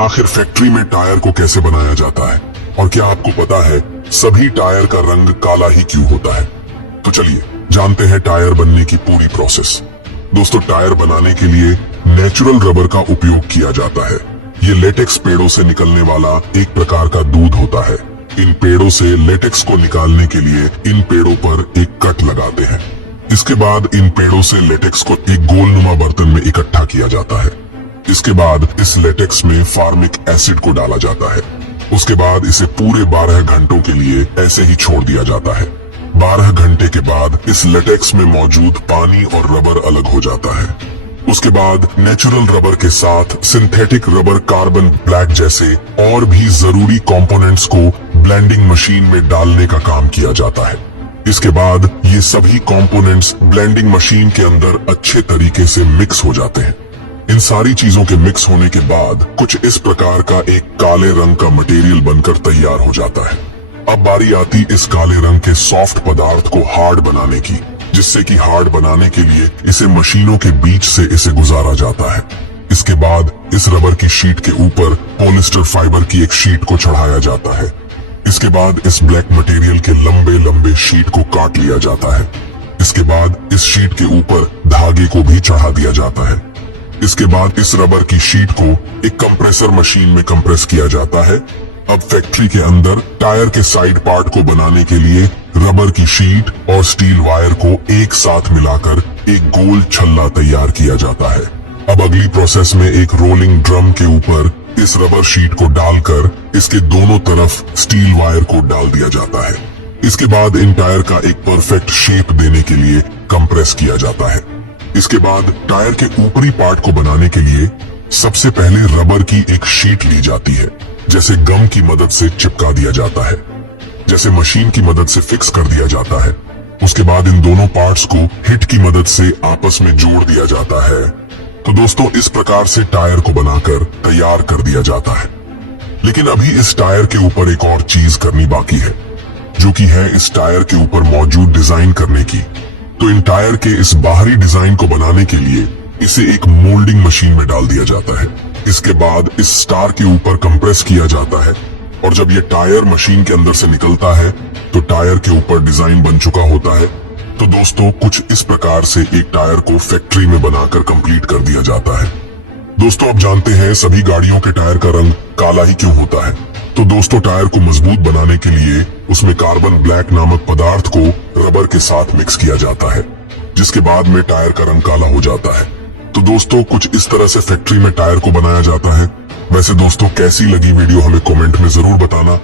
आखिर फैक्ट्री में टायर को कैसे बनाया जाता है और क्या आपको पता है सभी टायर का रंग काला ही क्यों होता है? तो चलिए जानते हैं टायर बनने की पूरी प्रोसेस। दोस्तों, टायर बनाने के लिए नेचुरल रबर का उपयोग किया जाता है। ये लेटेक्स पेड़ों से निकलने वाला एक प्रकार का दूध होता है। इन पेड़ों से लेटेक्स को निकालने के लिए इन पेड़ों पर एक कट लगाते हैं। इसके बाद इन पेड़ों से लेटेक्स को एक गोलनुमा बर्तन में इकट्ठा किया जाता है। इसके बाद इस लेटेक्स में फार्मिक एसिड को डाला जाता है। उसके बाद इसे पूरे 12 घंटों के लिए ऐसे ही छोड़ दिया जाता है। 12 घंटे के बाद इस लेटेक्स में मौजूद पानी और रबर अलग हो जाता है। उसके बाद नेचुरल रबर के साथ सिंथेटिक रबर, कार्बन ब्लैक जैसे और भी जरूरी कंपोनेंट्स को ब्लेंडिंग मशीन में डालने का काम किया जाता है। इसके बाद ये सभी कंपोनेंट्स ब्लेंडिंग मशीन के अंदर अच्छे तरीके से मिक्स हो जाते हैं। इन सारी चीजों के मिक्स होने के बाद कुछ इस प्रकार का एक काले रंग का मटेरियल बनकर तैयार हो जाता है। अब बारी आती इस काले रंग के सॉफ्ट पदार्थ को हार्ड बनाने की, जिससे कि हार्ड बनाने के लिए इसे मशीनों के बीच से इसे गुजारा जाता है। इसके बाद इस रबर की शीट के ऊपर पॉलिस्टर फाइबर की एक शीट को चढ़ाया जाता है। इसके बाद इस ब्लैक मटेरियल के लंबे लंबे शीट को काट लिया जाता है। इसके बाद इस शीट के ऊपर धागे को भी चढ़ा दिया जाता है। इसके बाद इस रबर की शीट को एक कंप्रेसर मशीन में कंप्रेस किया जाता है। अब फैक्ट्री के अंदर टायर के साइड पार्ट को बनाने के लिए रबर की शीट और स्टील वायर को एक साथ मिलाकर एक गोल छल्ला तैयार किया जाता है। अब अगली प्रोसेस में एक रोलिंग ड्रम के ऊपर इस रबर शीट को डालकर इसके दोनों तरफ स्टील वायर को डाल दिया जाता है। इसके बाद इन टायर का एक परफेक्ट शेप देने के लिए कंप्रेस किया जाता है। इसके बाद टायर के ऊपरी पार्ट को बनाने के लिए सबसे पहले रबर की एक शीट ली जाती है, जैसे गम की मदद से चिपका दिया जाता है, जैसे मशीन की मदद से फिक्स कर दिया जाता है। उसके बाद इन दोनों पार्ट्स को हिट की मदद से आपस में जोड़ दिया जाता है। तो दोस्तों, इस प्रकार से टायर को बनाकर तैयार कर दिया जाता है। लेकिन अभी इस टायर के ऊपर एक और चीज करनी बाकी है, जो कि है इस टायर के ऊपर मौजूद डिजाइन करने की। तो इन टायर के इस बाहरी डिजाइन को बनाने के लिए इसे एक मोल्डिंग मशीन में डाल दिया जाता है। इसके बाद इस स्टार के ऊपर कंप्रेस किया जाता है और जब ये टायर मशीन के अंदर से निकलता है तो टायर के ऊपर डिजाइन बन चुका होता है। तो दोस्तों, कुछ इस प्रकार से एक टायर को फैक्ट्री में बनाकर कंप्लीट कर दिया जाता है। दोस्तों, अब जानते हैं सभी गाड़ियों के टायर का रंग काला ही क्यों होता है। तो दोस्तों, टायर को मजबूत बनाने के लिए उसमें कार्बन ब्लैक नामक पदार्थ को रबर के साथ मिक्स किया जाता है, जिसके बाद में टायर का रंग काला हो जाता है। तो दोस्तों, कुछ इस तरह से फैक्ट्री में टायर को बनाया जाता है। वैसे दोस्तों, कैसी लगी वीडियो हमें कमेंट में जरूर बताना।